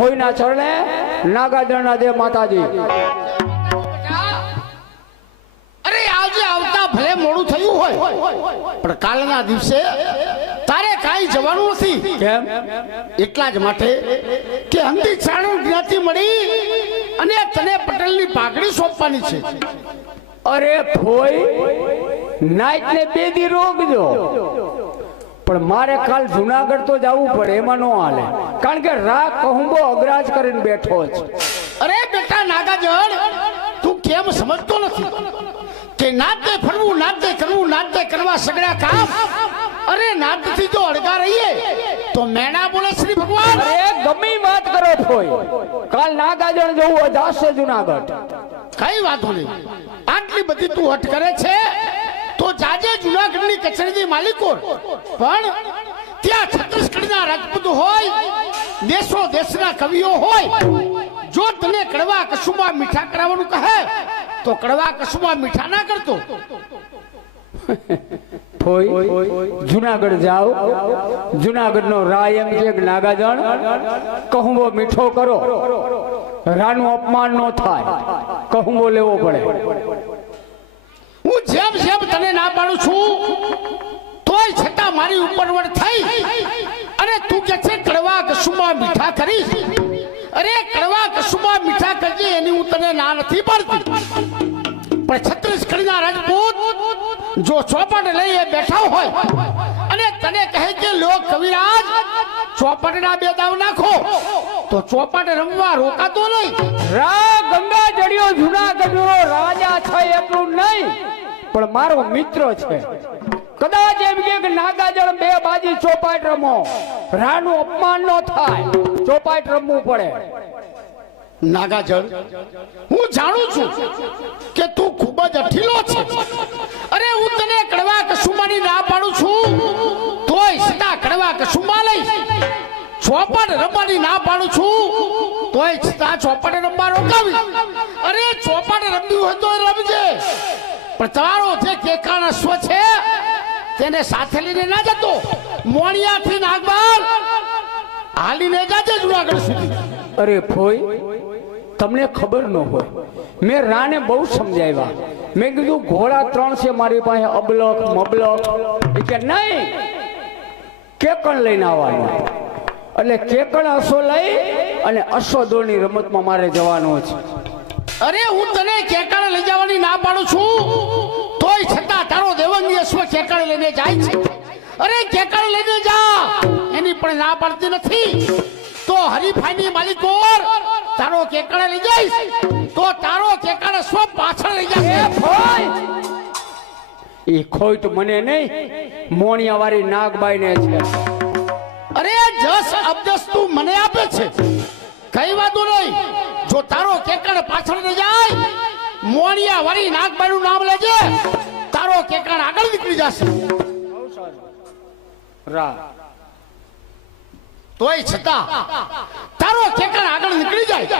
ફોઈના ચરણે નાગાજણના દે માતાજી. અરે આજે આવતા ભલે મોડું થયું હોય પણ કાલના દિવસે તારે કાંઈ જવાનું નથી. કેમ? એટલા જ માટે કે હંદી ચાણું જ્ઞાતિ મળી અને તને પટેલની પાઘડી સોંપવાની છે. અરે ફોઈ નાઈટ ને 2 દી રોકજો, પણ મારે કાલ જુનાગઢ તો જવું પડે, એમાં ન હાલે. કારણ કે રાગ કહુંબો અગ્રાજ કરીને બેઠો છે. અરે બેટા નાગાજળ, તું કેમ સમજતો નથી કે નાતે ફરવું, નાતે કરવું, નાતે કરવા સગડા કામ. અરે નાતથી જો અડગા રહીએ તો મેણા બોલે શ્રી ભગવાન. અરે ગમે વાત કરો ફોઈ, કાલ નાગાજણ જવું જાશે જુનાગઢ. કઈ વાતો નહીં. આટલી બધી તું હટ કરે છે તો જાજે જુનાગઢની કચેરીની માલિકો, પણ ત્યાં છત્તીસગઢના રાજપૂત હોય, દેશો દેશના કવિઓ હોય, જો તને કડવા કશુમાં મીઠા કરાવવાનું કહે તો કડવા કશુમાં મીઠા ના કરતો. ફોઈ જુનાગઢ જાઓ, જુનાગઢનો રાય એમ છે કે નાગાજણ કહુંબો મીઠો કરો, રાનું અપમાન ન થાય, કહુંબો લેવો પડે. હું જેમ જેમ તને ના પાડું છું તોય છતાં મારી ઉપરવડ થઈ અને તું કે છે કડવા કશુમાં મીઠા કરીશ. અરે કડવા કશુમાં મીઠા કરજે એની હું તને ના નથી પાડતી, પણ છત્તીસગઢના રાજપૂત જો ચોપટ લઈ બેઠા હોય અને તને કહે કે લોક કવિરાજ ચોપટના 2 દાવ નાખો તો ચોપટ રમવા રોકાતો નહીં. રા ગંગા જડિયો જુનાગઢનો રાજા છે એટલું નહીં, પણ મારો મિત્ર છે. કદાચ એમ કે નાગાજળ 2 બાજી ચોપાટ રમો, રાનું અપમાન ન થાય, ચોપાટ રમવું પડે. નાગાજળ, હું જાણું છું કે તું ખૂબ જ અઠીલો છે. અરે હું તને કડવા કશુમાની ના પાડું છું તોય છતાં કડવા કશુમા લઈશ. ચોપટ રમવાની ના પાડું છું તોય છતાં ચોપટ રમવા રોકાવી. અરે ચોપટ રમવી હોય તો રમજે, પણ તમારો જે કેકાણ અશ્વ છે તેને સાથે લઈને ના જતો. મોણિયાથી નાગબાર હાલીને જાજે જુનાગઢ સુધી. અરે ફોઈ, તમને ખબર ન હોય, મેં રાને બહુ સમજાવ્યા. મેં કીધું ઘોડા 3 છે મારી પાસે, અબલખ મબલખ. કે નહીં, કેકણ લઈને આવવાનું. એટલે કેકણ અશ્વ લઈ અને અશ્વદોડની રમતમાં મારે જવાનું છે. અરે હું તને કેકાળે લઈ જવાની ના પાડું છું તોય છતાં તારો દેવંગી અશ્વ કેકાળે લઈને જાય છે. અરે કેકાળે લઈને જા, એની પણ ના પાડતી નથી. તો હરીફાઈની માલિકો તારો કેકાળે લઈ જઈશ તો તારો કેકાળ અશ્વ પાછળ લઈ જશે. એ ખોટ મને નહીં, મોણિયા વાળી નાગબાઈ ને છે. અરે જસ અબજસ તું મને આપે છે, કઈ વાતો નહીં. જો તારો કેકાળ પાછળ લઈ જાય, મોણિયા વાળી નાગબાઈ નું નામ લેજે, તારો કેકાળ આગળ નીકળી જશે. રા તોય છતાં તારો કેકાળ આગળ નીકળી જાય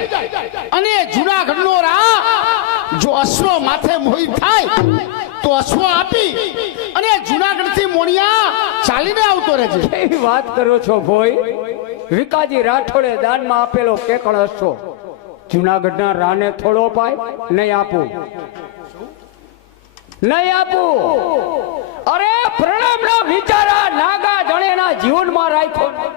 અને જુનાગઢનો રા જો અશ્વ માથે મોહી થાય તો અશ્વ આપી અને જુનાગઢથી મોણિયા ચાલીને આવતો રહેજે. કેવી વાત કરો છો ભોઈ? વિકાજી રાઠોડે દાનમાં આપેલો કેકળ અશ્વ જુનાગઢના રાને થોડો પાય? નહીં આપું, નહીં આપું. અરે પ્રણવ ના વિચારા નાગા જણેના જીવનમાં રાખ્યો.